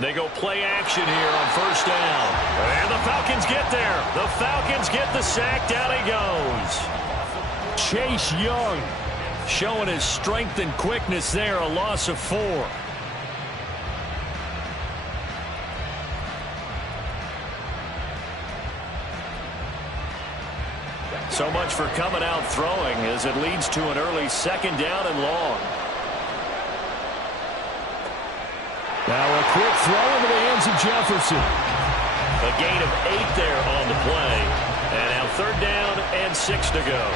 They go play action here on first down. And the Falcons get there. The Falcons get the sack. Down he goes. Chase Young showing his strength and quickness there. A loss of 4. So much for coming out throwing as it leads to an early second down and long. Now a quick throw into the hands of Jefferson. A gain of 8 there on the play. And now 3rd down and 6 to go.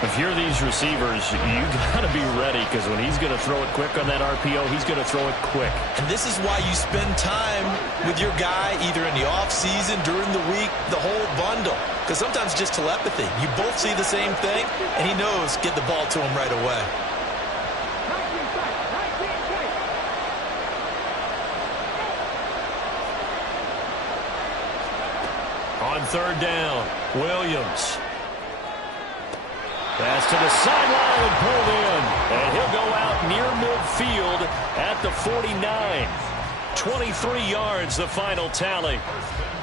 If you're these receivers, you got to be ready because when he's going to throw it quick on that RPO, he's going to throw it quick. And this is why you spend time with your guy either in the offseason, during the week, the whole bundle. Because sometimes it's just telepathy. You both see the same thing, and he knows get the ball to him right away. On 3rd down, Williams. Pass to the sideline and pulled in. And he'll go out near midfield at the 49. 23 yards, the final tally.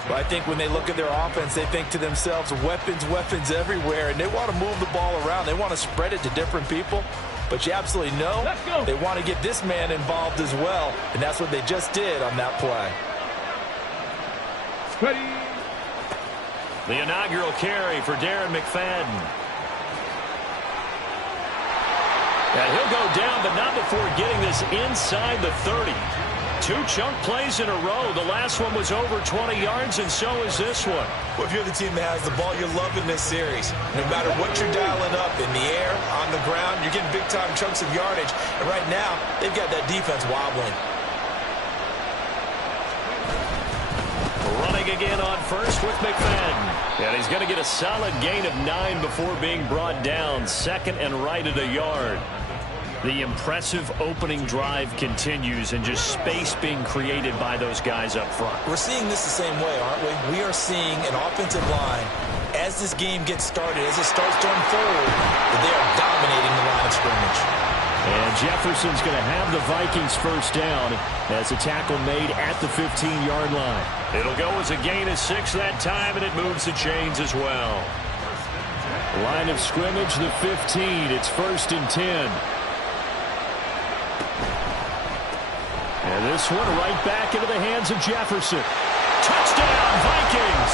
But I think when they look at their offense, they think to themselves, weapons, weapons everywhere. And they want to move the ball around. They want to spread it to different people. But you absolutely know they want to get this man involved as well. And that's what they just did on that play. Ready. The inaugural carry for Darren McFadden. And he'll go down, but not before getting this inside the 30. 2 chunk plays in a row. The last one was over 20 yards, and so is this one. Well, if you're the team that has the ball, you're loving this series. No matter what you're dialing up, in the air, on the ground, you're getting big-time chunks of yardage. And right now, they've got that defense wobbling. Running again on first with McFadden. And he's going to get a solid gain of 9 before being brought down. 2nd and right at a yard. The impressive opening drive continues and just space being created by those guys up front. We're seeing this the same way, aren't we? We are seeing an offensive line, as this game gets started, as it starts to unfold, that they are dominating the line of scrimmage. And Jefferson's going to have the Vikings first down as a tackle made at the 15-yard line. It'll go as a gain of 6 that time, and it moves the chains as well. Line of scrimmage, the 15. It's 1st and 10. And this one right back into the hands of Jefferson. Touchdown, Vikings!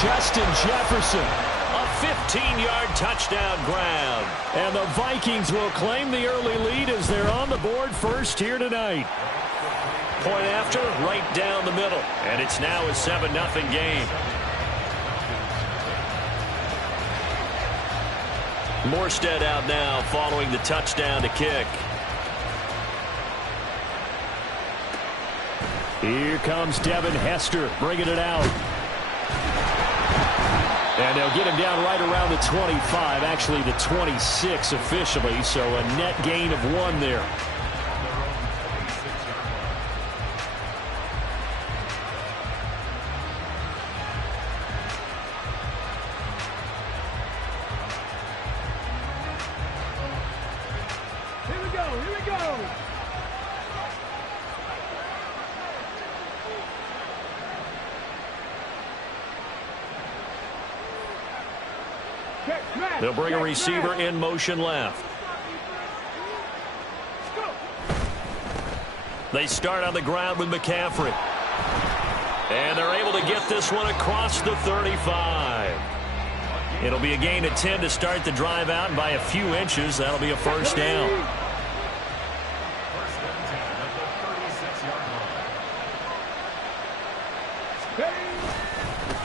Justin Jefferson, a 15-yard touchdown grab. And the Vikings will claim the early lead as they're on the board first here tonight. Point after, right down the middle. And it's now a 7-0 game. Morstead out now following the touchdown to kick. Here comes Devin Hester bringing it out. And they'll get him down right around the 25, actually the 26 officially, so a net gain of 1 there. Here we go. They'll bring a receiver in motion left. They start on the ground with McCaffrey. And they're able to get this one across the 35. It'll be a gain of 10 to start the drive out, and by a few inches, that'll be a first down.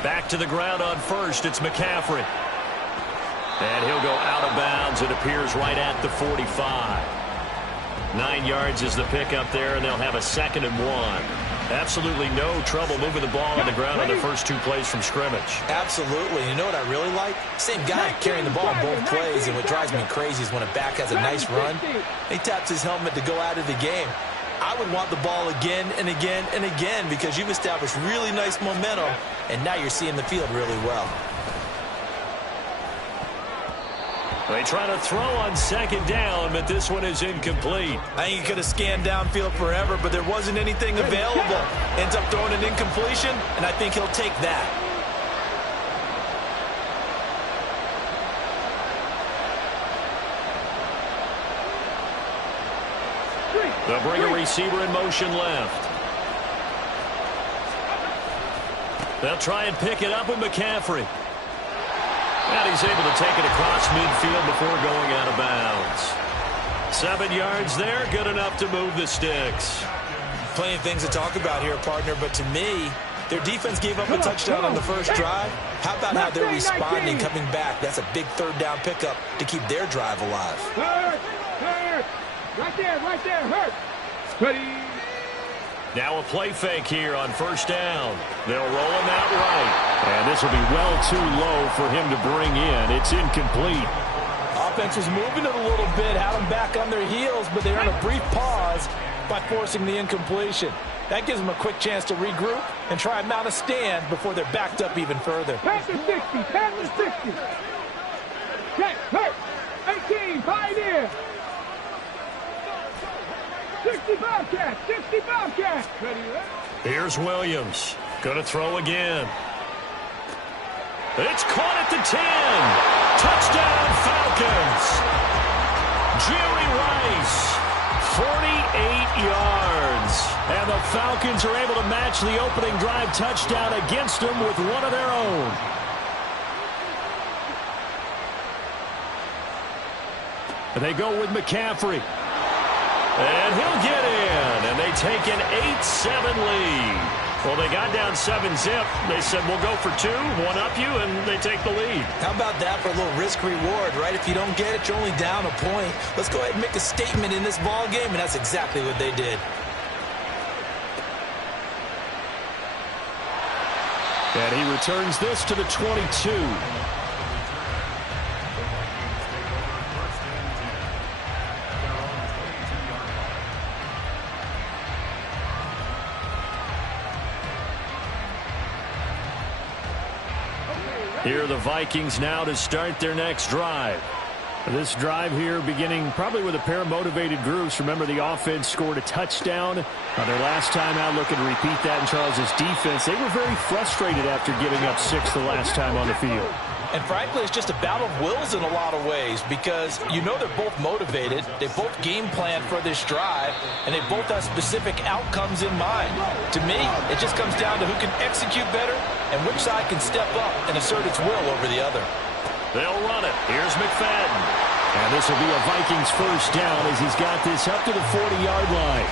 Back to the ground on first. It's McCaffrey. And he'll go out of bounds. It appears right at the 45. 9 yards is the pickup there, and they'll have a 2nd and 1. Absolutely no trouble moving the ball on the ground on the first 2 plays from scrimmage. Absolutely. You know what I really like? Same guy carrying the ball in both plays, and what drives me crazy is when a back has a nice run, he taps his helmet to go out of the game. I would want the ball again and again and again because you've established really nice momentum, and now you're seeing the field really well. They try to throw on second down, but this one is incomplete. I think he could have scanned downfield forever, but there wasn't anything available. Ends up throwing an incompletion, and I think he'll take that. They'll bring a receiver in motion left. They'll try and pick it up with McCaffrey. And he's able to take it across midfield before going out of bounds. 7 yards there, good enough to move the sticks. Plenty of things to talk about here, partner, but to me, their defense gave up a touchdown on the first drive. How about how they're responding, coming back? That's a big third down pickup to keep their drive alive. Hurt. Right there, hurt. Ready. Now a play fake here on first down. They'll roll him out right. And this will be well too low for him to bring in. It's incomplete. Offense was moving it a little bit, had them back on their heels, but they earned a brief pause by forcing the incompletion. That gives them a quick chance to regroup and try and mount a stand before they're backed up even further. Pass to 60, pass to 60. Check, hurt. 18, Pioneer. 65 catch. Here's Williams. Gonna throw again. It's caught at the 10. Touchdown, Falcons. Jerry Rice, 48 yards. And the Falcons are able to match the opening drive touchdown against them with one of their own. And they go with McCaffrey. And he'll get in, and they take an 8-7 lead. Well, they got down 7-zip. They said, we'll go for 2, one up you, and they take the lead. How about that for a little risk-reward, right? If you don't get it, you're only down a point. Let's go ahead and make a statement in this ball game, and that's exactly what they did. And he returns this to the 22. Here are the Vikings now to start their next drive. This drive here beginning probably with a pair of motivated groups. Remember, the offense scored a touchdown their last time out. Looking to repeat that in Charles's defense. They were very frustrated after giving up 6 the last time on the field. And frankly, it's just a battle of wills in a lot of ways because you know they're both motivated. They both game plan for this drive, and they both have specific outcomes in mind. To me, it just comes down to who can execute better and which side can step up and assert its will over the other. They'll run it. Here's McFadden. And this will be a Vikings first down as he's got this up to the 40-yard line.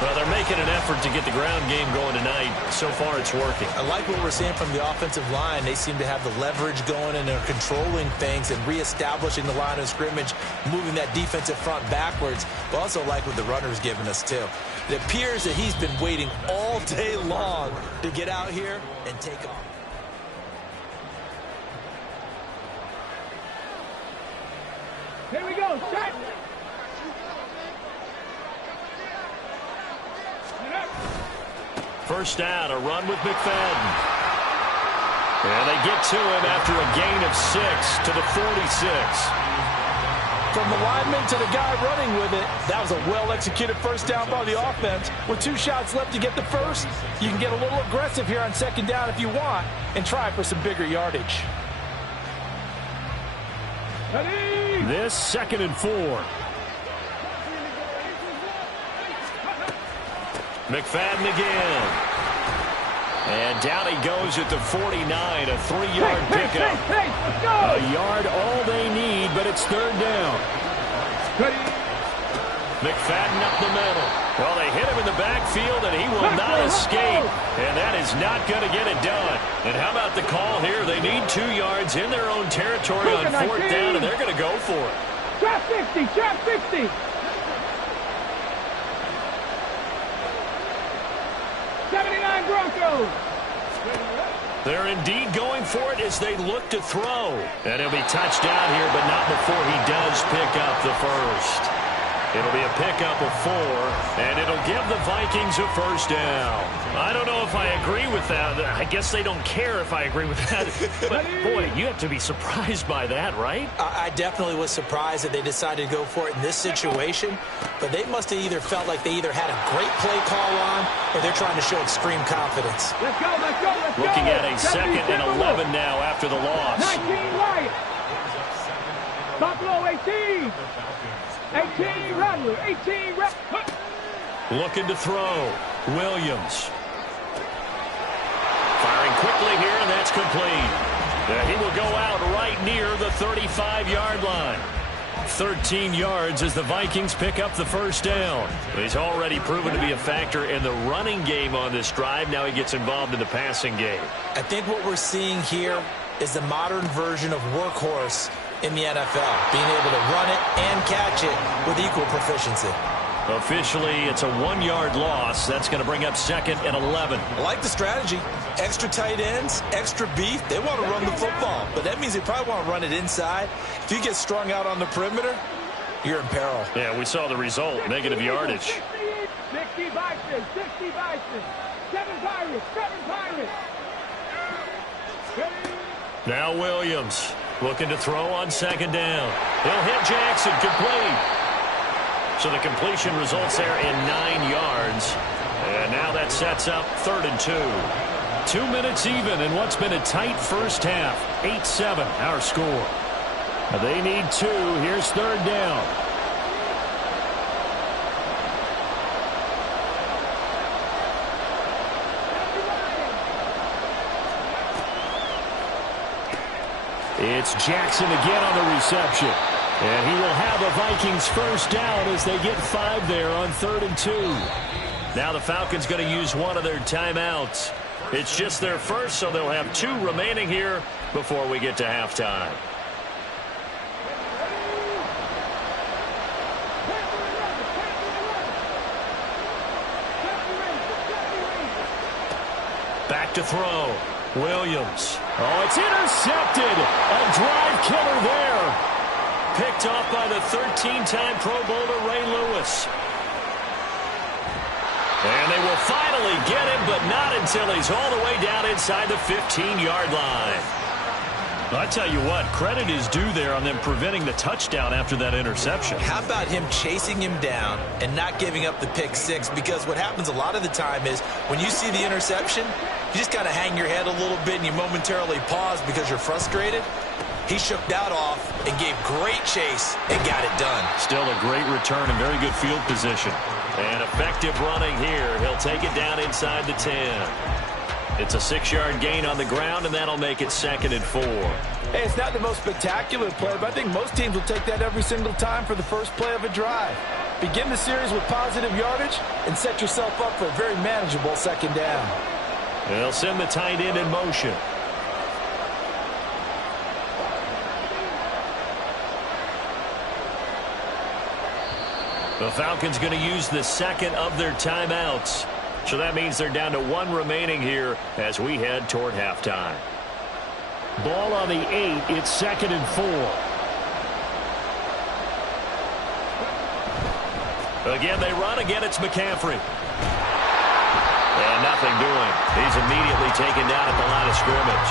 Well, they're making an effort to get the ground game going tonight. So far, it's working. I like what we're seeing from the offensive line. They seem to have the leverage going, and they're controlling things and reestablishing the line of scrimmage, moving that defensive front backwards. But also like what the runner's giving us, too. It appears that he's been waiting all day long to get out here and take off. Here we go, set. First down, a run with McFadden. And they get to him after a gain of 6 to the 46. From the lineman to the guy running with it, that was a well-executed first down by the offense. With 2 shots left to get the first, you can get a little aggressive here on second down if you want and try for some bigger yardage. Ready. This 2nd and 4. McFadden again. And down he goes at the 49, a 3-yard pickup. A yard all they need, but it's 3rd down. McFadden up the middle. Well, they hit him in the backfield, and he will not escape. And that is not going to get it done. And how about the call here? They need 2 yards in their own territory on 4th down, and they're going to go for it. Trap 60, trap 60. Broncos. They're indeed going for it as they look to throw. And he'll be touched down here, but not before he does pick up the first. It'll be a pickup of 4, and it'll give the Vikings a first down. I don't know if I agree with that. I guess they don't care if I agree with that. But, boy, you have to be surprised by that, right? I definitely was surprised that they decided to go for it in this situation. But they must have either felt like they either had a great play call on or they're trying to show extreme confidence. Let's go, let's go, let's go. Looking at a 2nd and 11 now after the loss. 19 right. Buffalo 18. 18 Rattler. 18 Rattler. Looking to throw. Williams. Firing quickly here, and that's complete. He will go out right near the 35-yard line. 13 yards as the Vikings pick up the first down. He's already proven to be a factor in the running game on this drive. Now he gets involved in the passing game. I think what we're seeing here is the modern version of workhorse in the NFL, being able to run it and catch it with equal proficiency. Officially, it's a 1-yard loss. That's going to bring up 2nd and 11. I like the strategy. Extra tight ends, extra beef. They want to run the football, but that means they probably want to run it inside. If you get strung out on the perimeter, you're in peril. Yeah, we saw the result, negative yardage. 60 Vikings, 60 Vikings. 7 Pirates, 7 Pirates. Now Williams looking to throw on 2nd down. He'll hit Jackson, complete. So the completion results there in 9 yards. And now that sets up 3rd and 2. 2 minutes even in what's been a tight first half. 8-7 our score. They need 2. Here's 3rd down. It's Jackson again on the reception. And he will have a Vikings first down as they get 5 there on 3rd and 2. Now the Falcons going to use one of their timeouts. It's just their first, so they'll have 2 remaining here before we get to halftime. Back to throw. Williams. Oh, it's intercepted. A drive killer there. Picked off by the 13-time Pro Bowler Ray Lewis. And they will finally get him, but not until he's all the way down inside the 15-yard line. I tell you what, credit is due there on them preventing the touchdown after that interception. How about him chasing him down and not giving up the pick 6? Because what happens a lot of the time is when you see the interception, you just kind of hang your head a little bit and you momentarily pause because you're frustrated. He shook that off and gave great chase and got it done. Still a great return and very good field position. And effective running here. He'll take it down inside the 10. It's a 6-yard gain on the ground, and that'll make it 2nd and 4. Hey, it's not the most spectacular play, but I think most teams will take that every single time for the first play of a drive. Begin the series with positive yardage and set yourself up for a very manageable 2nd down. They'll send the tight end in motion. The Falcons going to use the 2nd of their timeouts. So that means they're down to 1 remaining here as we head toward halftime. Ball on the 8. It's 2nd and 4. Again, they run. Again, it's McCaffrey. And nothing doing. He's immediately taken down at the line of scrimmage.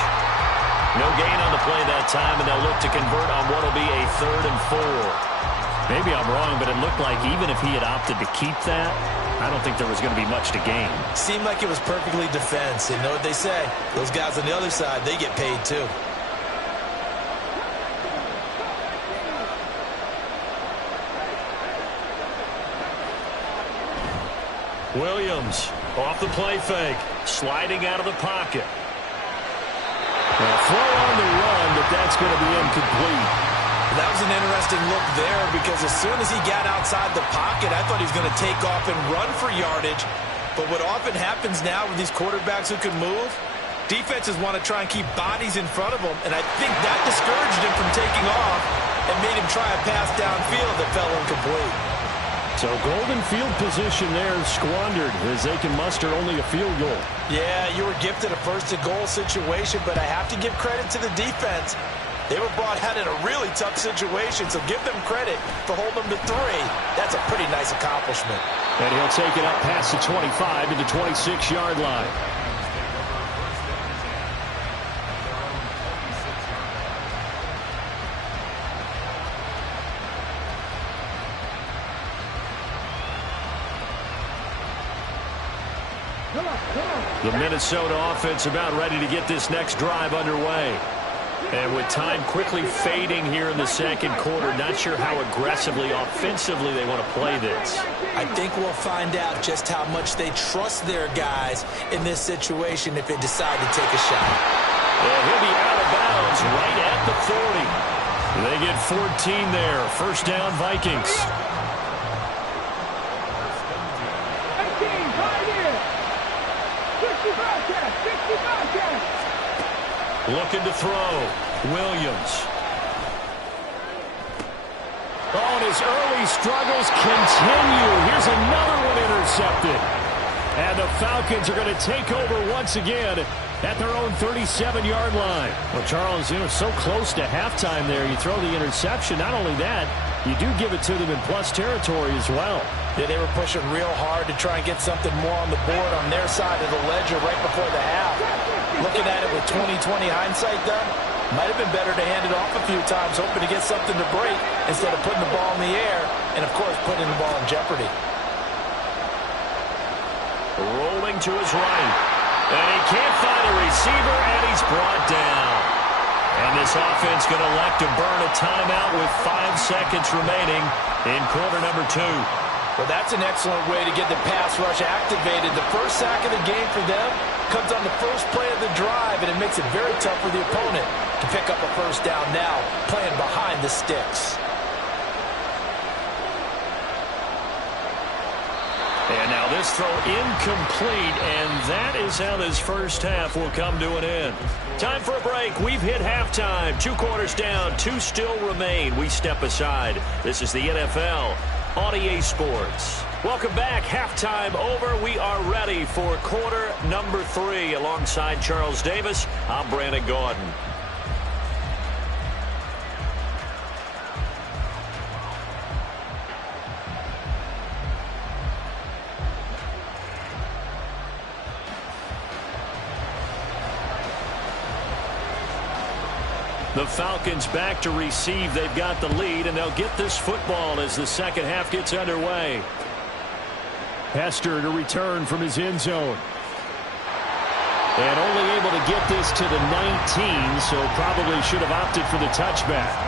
No gain on the play that time, and they'll look to convert on what will be a 3rd and 4. Maybe I'm wrong, but it looked like even if he had opted to keep that, I don't think there was going to be much to gain. Seemed like it was perfectly defense. And know what they say? Those guys on the other side, they get paid too. Williams off the play fake, sliding out of the pocket. A throw on the run, but that's going to be incomplete. That was an interesting look there because as soon as he got outside the pocket, I thought he was going to take off and run for yardage. But what often happens now with these quarterbacks who can move, defenses want to try and keep bodies in front of them, and I think that discouraged him from taking off and made him try a pass downfield that fell incomplete. So golden field position there squandered as they can muster only a field goal. Yeah, you were gifted a first-and-goal situation, but I have to give credit to the defense. They were brought out in a really tough situation, so give them credit for holding them to 3. That's a pretty nice accomplishment. And he'll take it up past the 25 to the 26-yard line. The Minnesota offense about ready to get this next drive underway. And with time quickly fading here in the second quarter, not sure how aggressively, offensively they want to play this. I think we'll find out just how much they trust their guys in this situation if they decide to take a shot. And he'll be out of bounds right at the 40. They get 14 there. First down, Vikings. Looking to throw. Williams. Oh, and his early struggles continue. Here's another one intercepted. And the Falcons are going to take over once again at their own 37-yard line. Well, Charles, so close to halftime there. You throw the interception. Not only that, you do give it to them in plus territory as well. Yeah, they were pushing real hard to try and get something more on the board on their side of the ledger right before the half. Looking at it with 20/20 hindsight, though, might have been better to hand it off a few times, hoping to get something to break instead of putting the ball in the air and, of course, putting the ball in jeopardy. Rolling to his right. And he can't find a receiver, and he's brought down. And this offense going to elect to burn a timeout with 5 seconds remaining in quarter number 2. Well, that's an excellent way to get the pass rush activated. The first sack of the game for them comes on the first play of the drive, and it makes it very tough for the opponent to pick up a first down now, playing behind the sticks. And now this throw incomplete, and that is how this first half will come to an end. Time for a break. We've hit halftime. 2 quarters down, 2 still remain. We step aside. This is the NFL on EA Sports. Welcome back. Halftime over. We are ready for quarter number 3. Alongside Charles Davis, I'm Brandon Gaudin. The Falcons back to receive. They've got the lead, and they'll get this football as the second half gets underway. Hester to return from his end zone. And only able to get this to the 19, so probably should have opted for the touchback.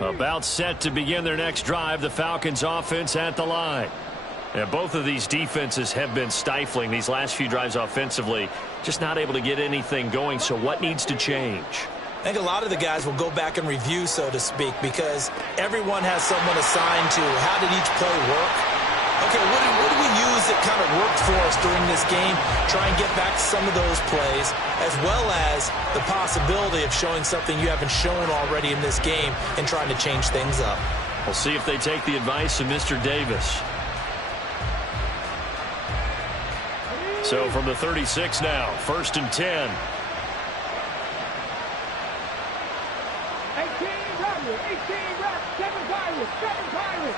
About set to begin their next drive. The Falcons offense at the line. And both of these defenses have been stifling these last few drives offensively. Just not able to get anything going. So what needs to change? I think a lot of the guys will go back and review, so to speak, because everyone has someone assigned to how did each play work. Okay, what do we use that kind of worked for us during this game? Try and get back to some of those plays, as well as the possibility of showing something you haven't shown already in this game and trying to change things up. We'll see if they take the advice of Mr. Davis. So from the 36 now, 1st and 10. 18 reps, 7 Pirates.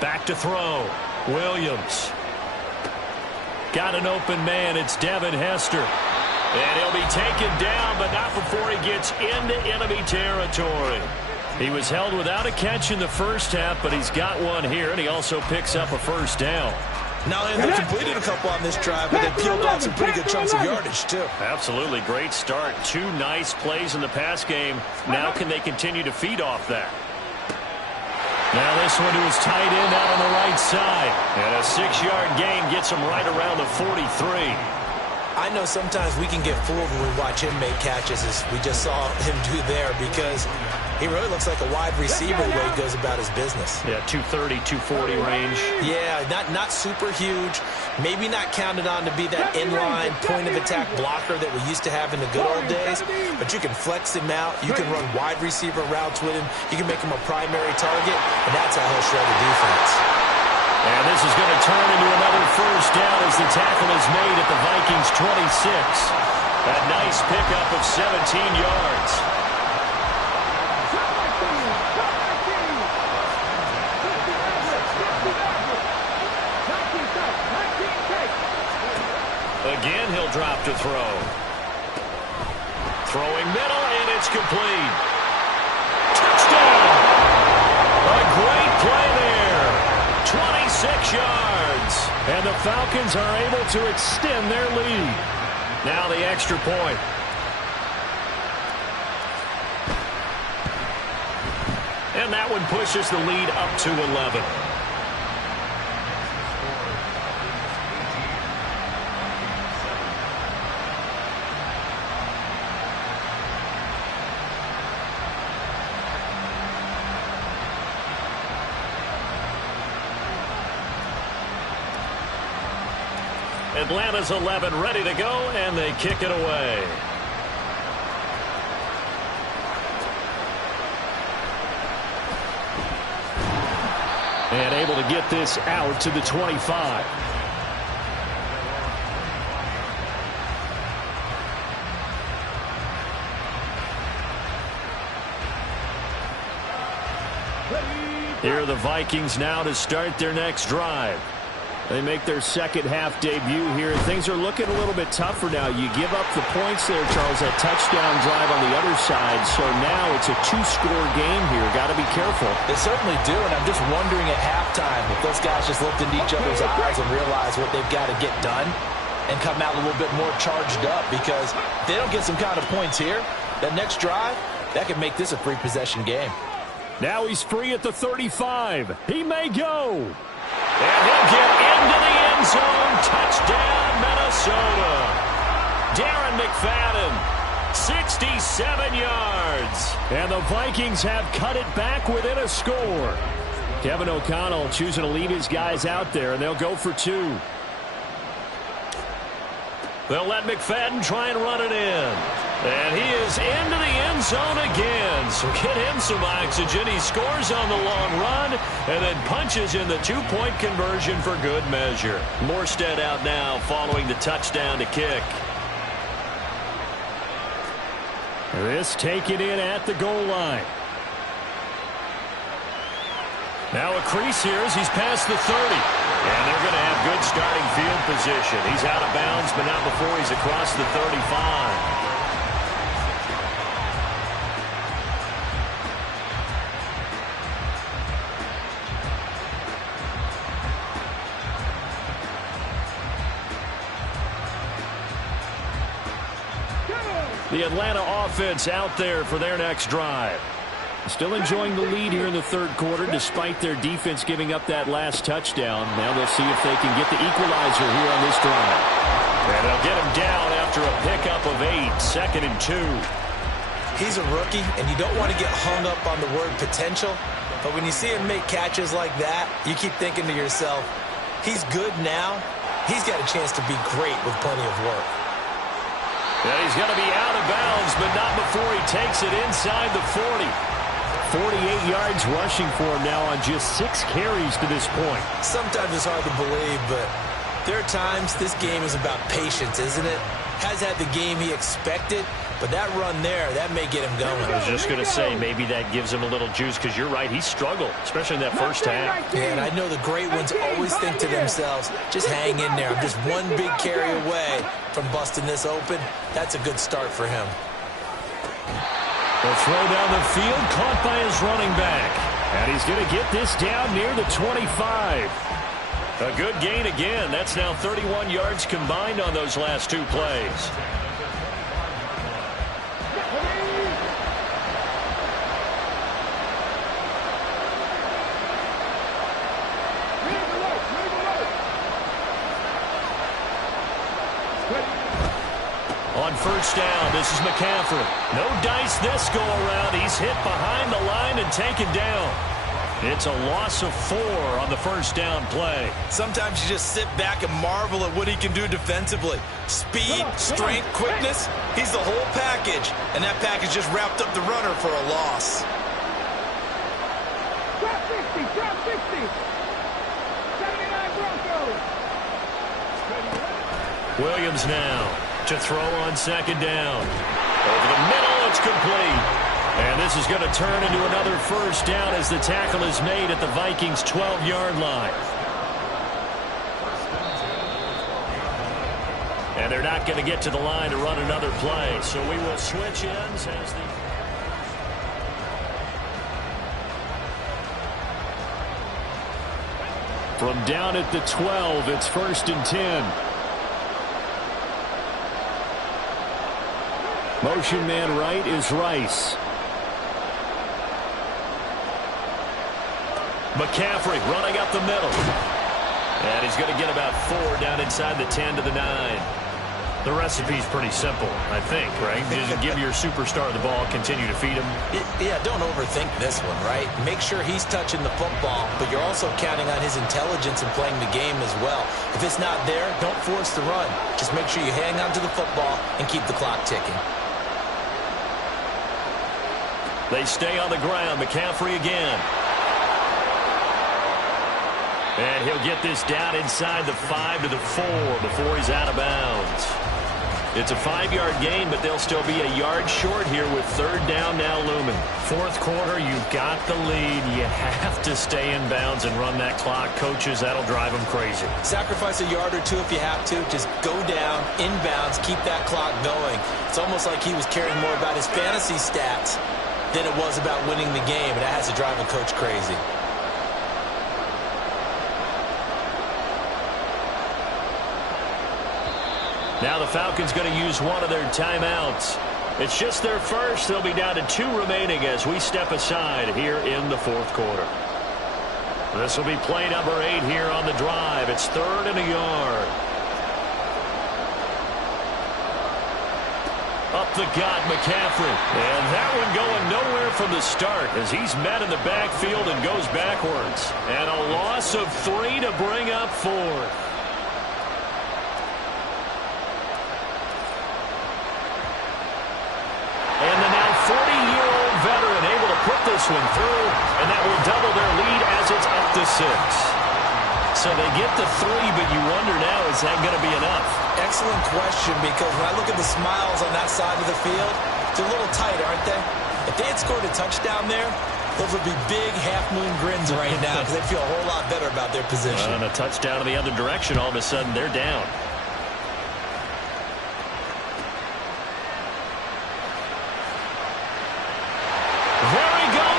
Back to throw. Williams. Got an open man. It's Devin Hester. And he'll be taken down, but not before he gets into enemy territory. He was held without a catch in the first half, but he's got one here, and he also picks up a first down. Now, they completed a couple on this drive, but they peeled off some pretty good chunks of yardage, too. Absolutely. Great start. 2 nice plays in the pass game. Now can they continue to feed off that? Now this one to his tight end out on the right side. And a 6-yard gain gets him right around the 43. I know sometimes we can get fooled when we watch him make catches, as we just saw him do there, because he really looks like a wide receiver the way he goes about his business. Yeah, 230, 240 range. Yeah, not super huge. Maybe not counted on to be that inline point-of-attack blocker that we used to have in the good old days, but you can flex him out. You can run wide receiver routes with him. You can make him a primary target, and that's how he'll shred the defense. And this is going to turn into another first down as the tackle is made at the Vikings 26. A nice pickup of 17 yards. Again, he'll drop to throw. Throwing middle, and it's complete. Touchdown! A great play there. 26 yards. And the Falcons are able to extend their lead. Now the extra point. And that one pushes the lead up to 11. Atlanta's 11 ready to go, and they kick it away. And able to get this out to the 25. Here are the Vikings now to start their next drive. They make their second half debut here. Things are looking a little bit tougher now. You give up the points there, Charles, that touchdown drive on the other side. So now it's a two-score game here. Got to be careful. They certainly do, and I'm just wondering at halftime if those guys just looked into each other's eyes and realized what they've got to get done and come out a little bit more charged up, because if they don't get some kind of points here, that next drive, that could make this a free-possession game. Now he's free at the 35. He may go. And he'll get into the end zone. Touchdown, Minnesota. Darren McFadden, 67 yards. And the Vikings have cut it back within a score. Kevin O'Connell choosing to lead his guys out there, and they'll go for two. They'll let McFadden try and run it in. And he is into the end zone again. So get him some oxygen. He scores on the long run and then punches in the two-point conversion for good measure. Morstead out now following the touchdown to kick. This taken in at the goal line. Now a crease here as he's past the 30. And they're going to have good starting field position. He's out of bounds, but not before he's across the 35. The Atlanta offense out there for their next drive. Still enjoying the lead here in the third quarter despite their defense giving up that last touchdown. Now they'll see if they can get the equalizer here on this drive. And they'll get him down after a pickup of 8, 2nd and 2. He's a rookie, and you don't want to get hung up on the word potential. But when you see him make catches like that, you keep thinking to yourself, he's good now. He's got a chance to be great with plenty of work. And he's going to be out of bounds, but not before he takes it inside the 40. 48 yards rushing for him now on just 6 carries to this point. Sometimes it's hard to believe, but there are times this game is about patience, isn't it? Has had the game he expected, but that run there, that may get him going. I was just going to say, maybe that gives him a little juice, because you're right, he struggled, especially in that first half. Yeah, and I know the great ones always think to themselves, just hang in there. I'm just one big carry away from busting this open. That's a good start for him. The throw down the field, caught by his running back. And he's going to get this down near the 25. A good gain again. That's now 31 yards combined on those last 2 plays. first down. This is McCaffrey. No dice this go-around. He's hit behind the line and taken down. It's a loss of 4 on the first down play. Sometimes you just sit back and marvel at what he can do defensively. Speed, strength, quickness. He's the whole package. And that package just wrapped up the runner for a loss. Drop 60, drop 60. 79 Broncos. Williams now to throw on second down. Over the middle, it's complete. And this is going to turn into another first down as the tackle is made at the Vikings' 12-yard line. And they're not going to get to the line to run another play. So we will switch ends as the... From down at the 12, it's 1st and 10. Motion man right is Rice. McCaffrey running up the middle. And he's going to get about 4 down inside the 10 to the 9. The recipe's pretty simple, I think, right? Just give your superstar the ball, continue to feed him. Yeah, don't overthink this one, right? Make sure he's touching the football, but you're also counting on his intelligence in playing the game as well. If it's not there, don't force the run. Just make sure you hang on to the football and keep the clock ticking. They stay on the ground. McCaffrey again. And he'll get this down inside the 5 to the 4 before he's out of bounds. It's a 5-yard gain, but they'll still be a yard short here with 3rd down now looming. 4th quarter, you've got the lead. You have to stay in bounds and run that clock. Coaches, that'll drive them crazy. Sacrifice a yard or 2 if you have to. Just go down, inbounds, keep that clock going. It's almost like he was caring more about his fantasy stats than it was about winning the game, and that has to drive a coach crazy. Now the Falcons going to use one of their timeouts. It's just their first. They'll be down to 2 remaining as we step aside here in the 4th quarter. This will be play number 8 here on the drive. It's 3rd and a yard. Up the gut, McCaffrey. And that one going nowhere from the start as he's met in the backfield and goes backwards. And a loss of 3 to bring up 4th. And the now 40-year-old veteran able to put this one through, and that will double their lead as it's up to 6. So they get the 3, but you wonder now, is that going to be enough? Excellent question, because when I look at the smiles on that side of the field, they're a little tight, aren't they? If they had scored a touchdown there, those would be big half-moon grins right now because they feel a whole lot better about their position. And a touchdown in the other direction, all of a sudden they're down.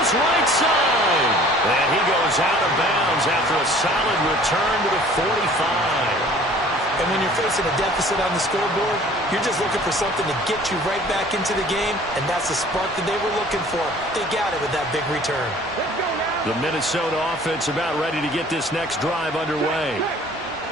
Right side. And he goes out of bounds after a solid return to the 45. And when you're facing a deficit on the scoreboard, you're just looking for something to get you right back into the game, and that's the spark that they were looking for. They got it with that big return. The Minnesota offense about ready to get this next drive underway.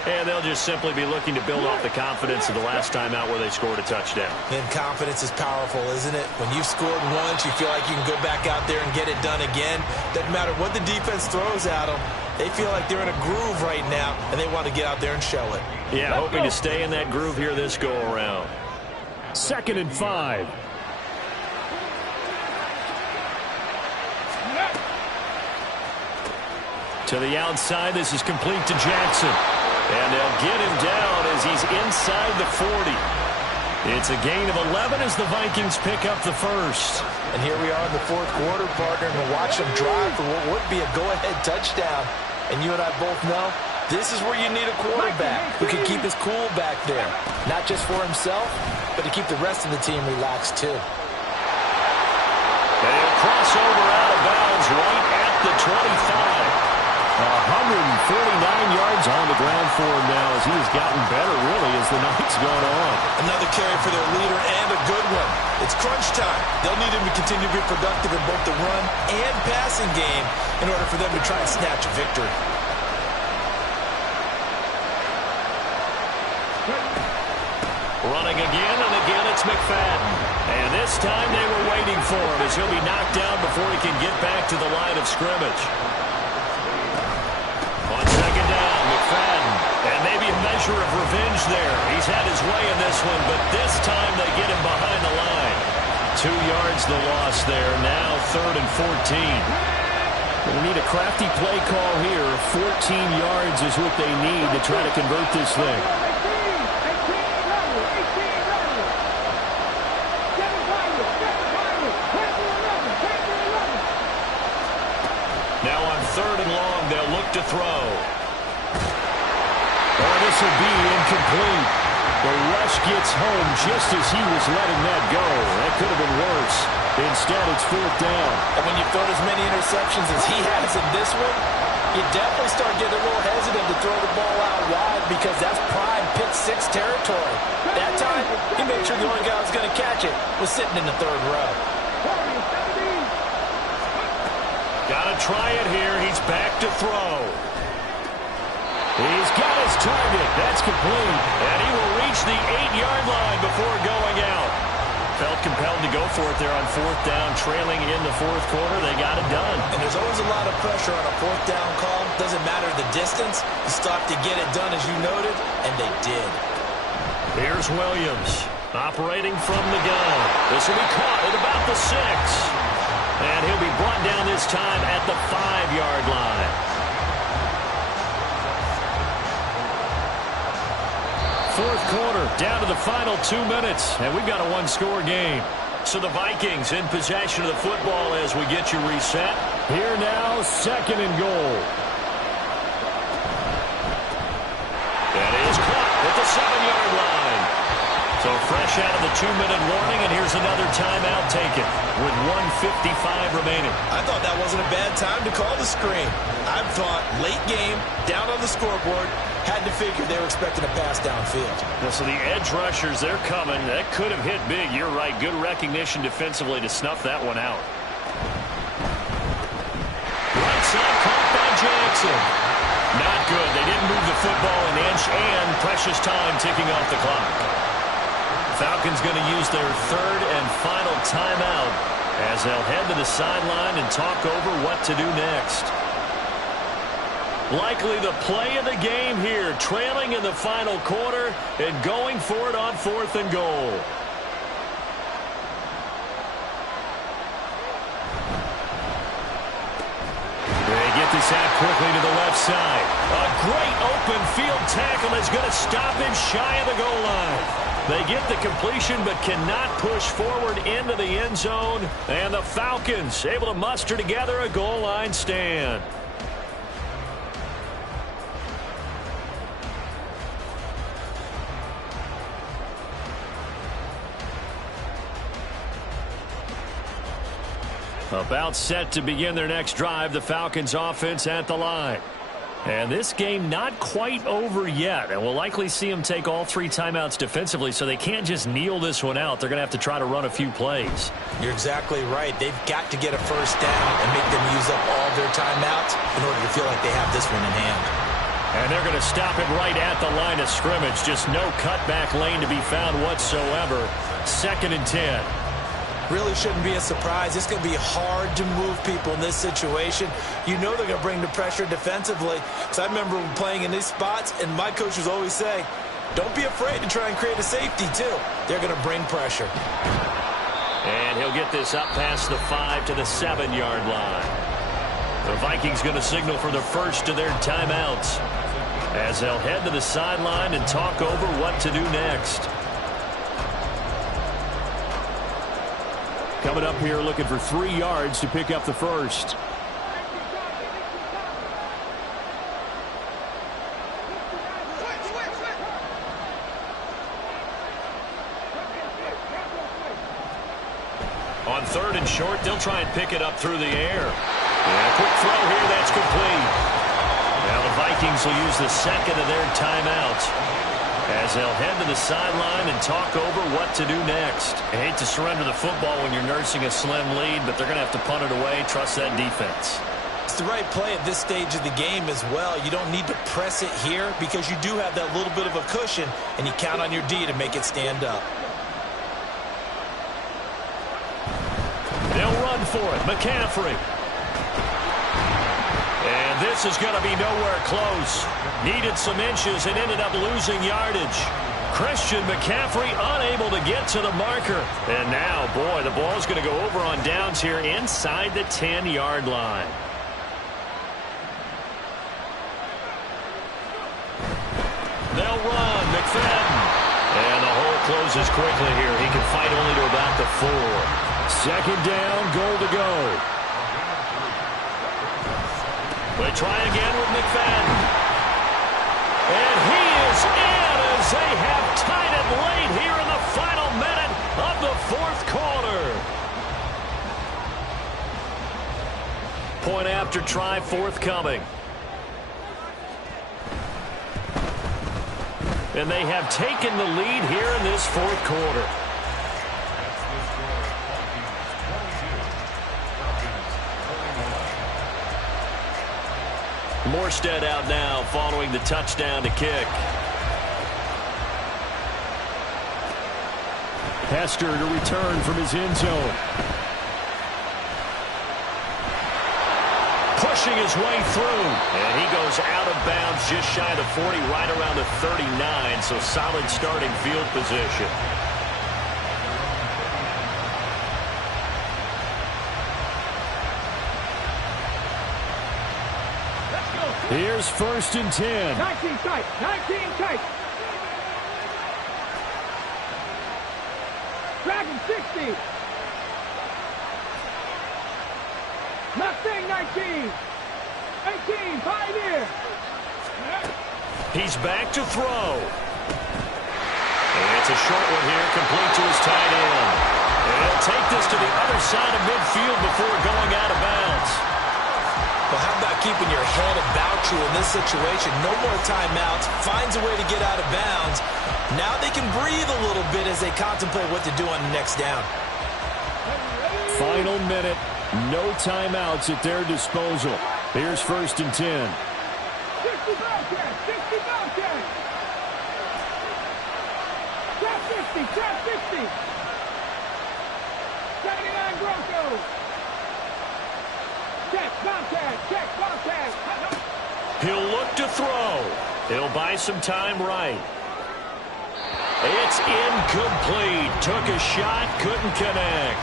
And they'll just simply be looking to build off the confidence of the last time out where they scored a touchdown. And confidence is powerful, isn't it? When you've scored once, you feel like you can go back out there and get it done again. Doesn't matter what the defense throws at them. They feel like they're in a groove right now, and they want to get out there and show it. Yeah, hoping to stay in that groove here this go-around. 2nd and 5. To the outside, this is complete to Jackson. And they'll get him down as he's inside the 40. It's a gain of 11 as the Vikings pick up the first. And here we are in the 4th quarter, partner, and watch them drive for what would be a go-ahead touchdown. And you and I both know this is where you need a quarterback who can keep his cool back there. Not just for himself, but to keep the rest of the team relaxed too. And he'll cross over out of bounds right at the 25. 149 yards on the ground for him now as he has gotten better, really, as the night's gone on. Another carry for their leader and a good one. It's crunch time. They'll need him to continue to be productive in both the run and passing game in order for them to try and snatch a victory. Running again and again Alex McFadden. And this time they were waiting for him as he'll be knocked down before he can get back to the line of scrimmage. On second down, McFadden. And maybe a measure of revenge there. He's had his way in this one, but this time they get him behind the line. 2 yards the loss there. Now 3rd and 14. They need a crafty play call here. 14 yards is what they need to try to convert this thing. Now on 3rd and long, they'll look to throw. Oh, this will be incomplete. The rush gets home just as he was letting that go. That could have been worse. Instead, it's 4th down. And when you've thrown as many interceptions as he has in this one, you definitely start getting a little hesitant to throw the ball out wide because that's prime pick 6 territory. That time, he made sure the only guy who was going to catch it was sitting in the 3rd row. Got to try it here. He's back to throw. He's got his target. That's complete. And he will reach the 8-yard line before going out. Felt compelled to go for it there on 4th down, trailing in the 4th quarter. They got it done. And there's always a lot of pressure on a 4th down call. Doesn't matter the distance. You stop to get it done, as you noted, and they did. Here's Williams operating from the gun. This will be caught at about the 6. And he'll be brought down this time at the 5-yard line. 4th quarter, down to the final 2 minutes, and we've got a 1-score game. So the Vikings in possession of the football as we get you reset. Here now, 2nd and goal. That is caught at the 7-yard line. So fresh out of the 2-minute warning, and here's another timeout taken with 1:55 remaining. I thought that wasn't a bad time to call the screen. I thought late game, down on the scoreboard, had to figure they were expecting a pass downfield. Yeah, so the edge rushers, they're coming. That could have hit big. You're right. Good recognition defensively to snuff that one out. Right side caught by Jackson. Not good. They didn't move the football an inch, and precious time ticking off the clock. Falcons going to use their 3rd and final timeout as they'll head to the sideline and talk over what to do next. Likely the play of the game here, trailing in the final quarter and going for it on 4th and goal. They get this out quickly to the left side. A great open field tackle is going to stop him shy of the goal line. They get the completion but cannot push forward into the end zone. And the Falcons able to muster together a goal line stand. About set to begin their next drive, the Falcons offense at the line. And this game not quite over yet, and we'll likely see them take all 3 timeouts defensively, so they can't just kneel this one out. They're going to have to try to run a few plays. You're exactly right. They've got to get a 1st down and make them use up all their timeouts in order to feel like they have this one in hand. And they're going to stop it right at the line of scrimmage. Just no cutback lane to be found whatsoever. 2nd and 10. Really shouldn't be a surprise. It's going to be hard to move people in this situation. You know they're going to bring the pressure defensively. Because I remember playing in these spots, and my coaches always say, don't be afraid to try and create a safety, too. They're going to bring pressure. And he'll get this up past the 5 to the 7-yard line. The Vikings going to signal for the first of their timeouts as they'll head to the sideline and talk over what to do next. Coming up here looking for 3 yards to pick up the first. On 3rd and short, they'll try and pick it up through the air. And a quick throw here, that's complete. Now the Vikings will use the 2nd of their timeouts as they'll head to the sideline and talk over what to do next. I hate to surrender the football when you're nursing a slim lead, but they're going to have to punt it away. Trust that defense. It's the right play at this stage of the game as well. You don't need to press it here because you do have that little bit of a cushion, and you count on your D to make it stand up. for it. McCaffrey. And this is going to be nowhere close. Needed some inches and ended up losing yardage. Christian McCaffrey unable to get to the marker. And now, boy, the ball's going to go over on downs here inside the 10-yard line. They'll run. McFadden. And the hole closes quickly here. He can fight only to about the 4. Second down, goal to go. They try again with McFadden. And he is in as they have tied it late here in the final minute of the 4th quarter. Point after try forthcoming. And they have taken the lead here in this 4th quarter. Morstead out now following the touchdown to kick. Hester to return from his end zone. Pushing his way through. And he goes out of bounds just shy of the 40, right around the 39. So solid starting field position. Here's 1st and 10. 19 tight. 19 tight. Dragon 60. Mustang 19. 18. Pioneer. He's back to throw. And it's a short one here, complete to his tight end. And he'll take this to the other side of midfield before going out of bounds. Well, how about keeping your head about you in this situation? No more timeouts. Finds a way to get out of bounds. Now they can breathe a little bit as they contemplate what to do on the next down. Final minute. No timeouts at their disposal. Here's 1st and 10. 60 Bobcats. 60 Bobcats. Trap 50. Trap 50. 79 Broncos. Check, Bobcat, check, Bobcat. He'll look to throw. He'll buy some time right. It's incomplete. Took a shot, couldn't connect.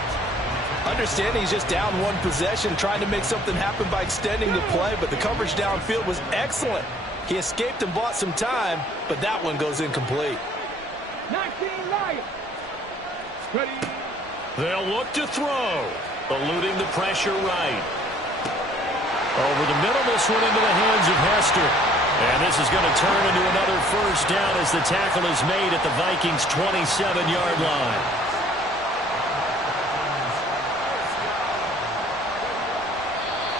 Understanding he's just down one possession, trying to make something happen by extending the play, but the coverage downfield was excellent. He escaped and bought some time, but that one goes incomplete. 19 Lions. Ready. They'll look to throw. Eluding the pressure right. Over the middle, this one into the hands of Hester. And this is going to turn into another 1st down as the tackle is made at the Vikings' 27-yard line.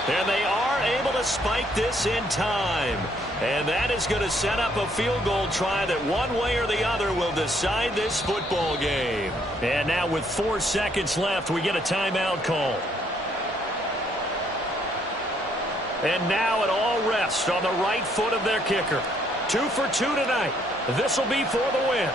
And they are able to spike this in time. And that is going to set up a field goal try that one way or the other will decide this football game. And now with 4 seconds left, we get a timeout call. And now it all rests on the right foot of their kicker. 2 for 2 tonight. This will be for the win.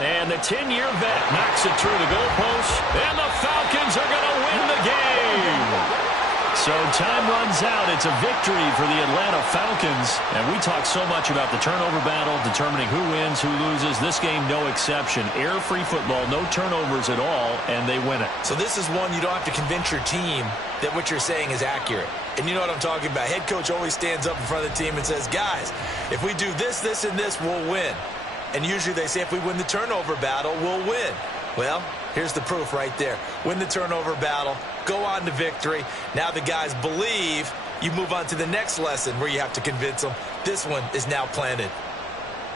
And the 10-year vet knocks it through the goalpost. And the Falcons are going to win the game. So time runs out. It's a victory for the Atlanta Falcons. And we talk so much about the turnover battle, determining who wins, who loses. This game, no exception. Error-free football, no turnovers at all, and they win it. So this is one you don't have to convince your team that what you're saying is accurate. And you know what I'm talking about. Head coach always stands up in front of the team and says, guys, if we do this, this, and this, we'll win. And usually they say if we win the turnover battle, we'll win. Well, here's the proof right there. Win the turnover battle, go on to victory. Now the guys believe. You move on to the next lesson where you have to convince them. This one is now planted.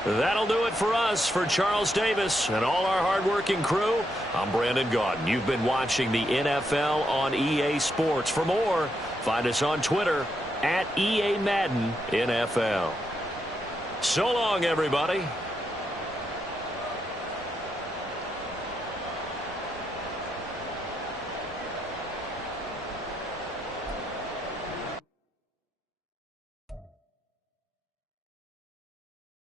That'll do it for us. For Charles Davis and all our hardworking crew, I'm Brandon Gaudin. You've been watching the NFL on EA Sports. For more, find us on Twitter @EA Madden NFL. So long, everybody.